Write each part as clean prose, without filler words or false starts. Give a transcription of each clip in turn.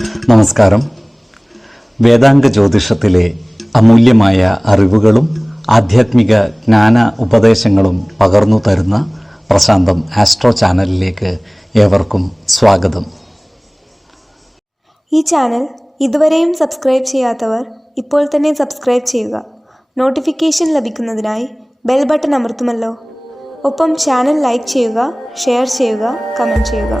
നമസ്കാരം. വേദാംഗ ജ്യോതിഷത്തിലെ അമൂല്യമായ അറിവുകളും ആധ്യാത്മിക ജ്ഞാന ഉപദേശങ്ങളും പകർന്നു തരുന്ന പ്രശാന്തം ആസ്ട്രോ ചാനലിലേക്ക് ഏവർക്കും സ്വാഗതം. ഈ ചാനൽ ഇതുവരെയും സബ്സ്ക്രൈബ് ചെയ്യാത്തവർ ഇപ്പോൾ തന്നെ സബ്സ്ക്രൈബ് ചെയ്യുക. നോട്ടിഫിക്കേഷൻ ലഭിക്കുന്നതിനായി ബെൽ ബട്ടൺ അമർത്തുമല്ലോ. ഒപ്പം ചാനൽ ലൈക്ക് ചെയ്യുക, ഷെയർ ചെയ്യുക, കമൻറ്റ് ചെയ്യുക.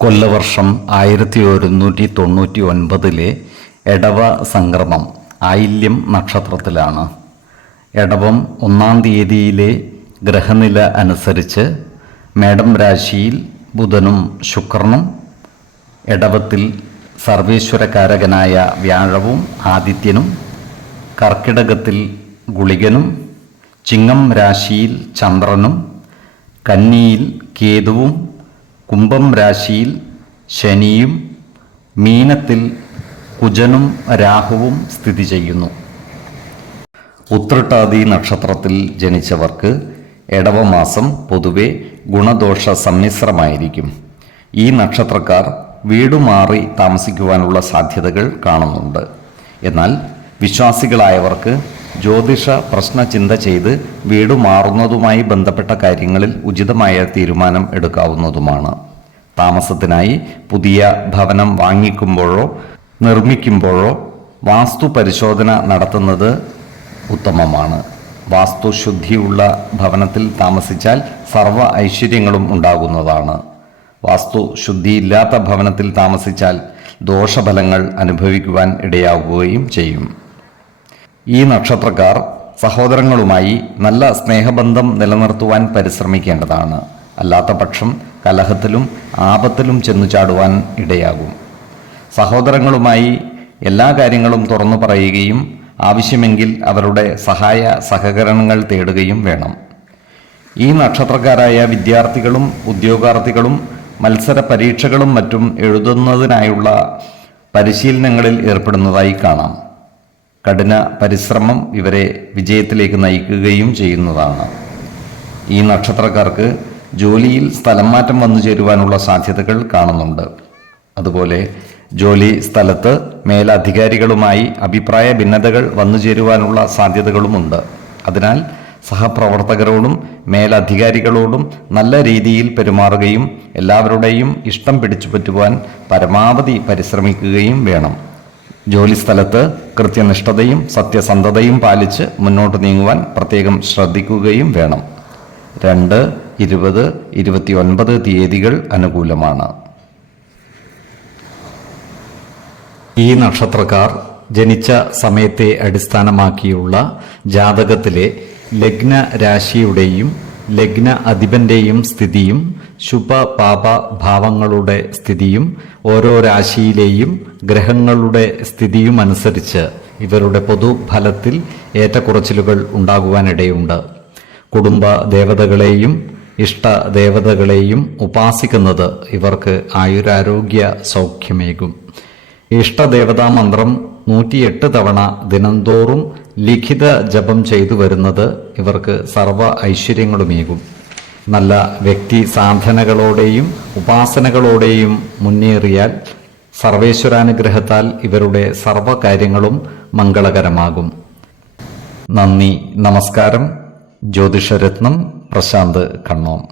കൊല്ലവർഷം 1199 എടവ സംക്രമം ആയില്യം നക്ഷത്രത്തിലാണ്. എടവം 1-ാം തീയതിയിലെ ഗ്രഹനില അനുസരിച്ച് മേടം രാശിയിൽ ബുധനും ശുക്രനും, എടവത്തിൽ സർവേശ്വരകാരകനായ വ്യാഴവും ആദിത്യനും, കർക്കിടകത്തിൽ ഗുളികനും, ചിങ്ങം രാശിയിൽ ചന്ദ്രനും, കന്നിയിൽ കേതുവും, കുംഭം രാശിയിൽ ശനിയും, മീനത്തിൽ കുജനും രാഹുവും സ്ഥിതി ചെയ്യുന്നു. ഉത്രട്ടാതി നക്ഷത്രത്തിൽ ജനിച്ചവർക്ക് എടവമാസം പൊതുവെ ഗുണദോഷ സമ്മിശ്രമായിരിക്കും. ഈ നക്ഷത്രക്കാർ വീടുമാറി താമസിക്കുവാനുള്ള സാധ്യതകൾ കാണുന്നുണ്ട്. എന്നാൽ വിശ്വാസികളായവർക്ക് ജ്യോതിഷ പ്രശ്നചിന്ത ചെയ്ത് വീട് മാറുന്നതുമായി ബന്ധപ്പെട്ട കാര്യങ്ങളിൽ ഉചിതമായ തീരുമാനം എടുക്കാവുന്നതുമാണ്. താമസത്തിനായി പുതിയ ഭവനം വാങ്ങിക്കുമ്പോഴോ നിർമ്മിക്കുമ്പോഴോ വാസ്തു പരിശോധന നടത്തുന്നത് ഉത്തമമാണ്. വാസ്തുശുദ്ധിയുള്ള ഭവനത്തിൽ താമസിച്ചാൽ സർവ്വ ഐശ്വര്യങ്ങളും ഉണ്ടാകുന്നതാണ്. വാസ്തുശുദ്ധിയില്ലാത്ത ഭവനത്തിൽ താമസിച്ചാൽ ദോഷഫലങ്ങൾ അനുഭവിക്കുവാൻ ഇടയാവുകയും ചെയ്യും. ഈ നക്ഷത്രക്കാർ സഹോദരങ്ങളുമായി നല്ല സ്നേഹബന്ധം നിലനിർത്തുവാൻ പരിശ്രമിക്കേണ്ടതാണ്. അല്ലാത്ത പക്ഷം കലഹത്തിലും ആപത്തിലും ചെന്നു ചാടുവാൻ ഇടയാകും. സഹോദരങ്ങളുമായി എല്ലാ കാര്യങ്ങളും തുറന്നു പറയുകയും ആവശ്യമെങ്കിൽ അവരുടെ സഹായ സഹകരണങ്ങൾ തേടുകയും വേണം. ഈ നക്ഷത്രക്കാരായ വിദ്യാർത്ഥികളും ഉദ്യോഗാർത്ഥികളും മത്സര പരീക്ഷകളും മറ്റും എഴുതുന്നതിനായുള്ള പരിശീലനങ്ങളിൽ ഏർപ്പെടുന്നതായി കാണാം. കഠിന പരിശ്രമം ഇവരെ വിജയത്തിലേക്ക് നയിക്കുകയും ചെയ്യുന്നതാണ്. ഈ നക്ഷത്രക്കാർക്ക് ജോലിയിൽ സ്ഥലം മാറ്റം വന്നു ചേരുവാനുള്ള സാധ്യതകൾ കാണുന്നുണ്ട്. അതുപോലെ ജോലി സ്ഥലത്ത് മേലധികാരികളുമായി അഭിപ്രായ ഭിന്നതകൾ വന്നു ചേരുവാനുള്ള സാധ്യതകളുമുണ്ട്. അതിനാൽ സഹപ്രവർത്തകരോടും മേലധികാരികളോടും നല്ല രീതിയിൽ പെരുമാറുകയും എല്ലാവരുടെയും ഇഷ്ടം പിടിച്ചുപറ്റുവാൻ പരമാവധി പരിശ്രമിക്കുകയും വേണം. ജോലിസ്ഥലത്ത് കൃത്യനിഷ്ഠതയും സത്യസന്ധതയും പാലിച്ച് മുന്നോട്ട് നീങ്ങുവാൻ പ്രത്യേകം ശ്രദ്ധിക്കുകയും വേണം. 2, 20, 29 തീയതികൾ അനുകൂലമാണ്. ഈ നക്ഷത്രക്കാർ ജനിച്ച സമയത്തെ അടിസ്ഥാനമാക്കിയുള്ള ജാതകത്തിലെ ലഗ്ന രാശിയുടെയും ലഗ്ന അധിപന്റെയും സ്ഥിതിയും ശുഭ-പാപ ഭാവങ്ങളുടെ സ്ഥിതിയും ഓരോ രാശിയിലെയും ഗ്രഹങ്ങളുടെ സ്ഥിതിയും അനുസരിച്ച് ഇവരുടെ പൊതുഫലത്തിൽ ഏറ്റക്കുറച്ചിലുകൾ ഉണ്ടാകുവാനിടയുണ്ട്. കുടുംബ ദേവതകളെയും ഇഷ്ടദേവതകളെയും ഉപാസിക്കുന്നത് ഇവർക്ക് ആയുരാരോഗ്യ സൗഖ്യമേകും. ഇഷ്ടദേവതാ മന്ത്രം 108 തവണ ദിനംതോറും ലിഖിത ജപം ചെയ്തു വരുന്നത് ഇവർക്ക് സർവ്വ ഐശ്വര്യങ്ങളുമേകും. നല്ല വ്യക്തി സാധനകളോടെയും ഉപാസനകളോടെയും മുന്നേറിയാൽ സർവേശ്വരാനുഗ്രഹത്താൽ ഇവരുടെ സർവ്വ കാര്യങ്ങളും മംഗളകരമാകും. നന്ദി, നമസ്കാരം. ജ്യോതിഷരത്നം പ്രശാന്ത് കണ്ണോം.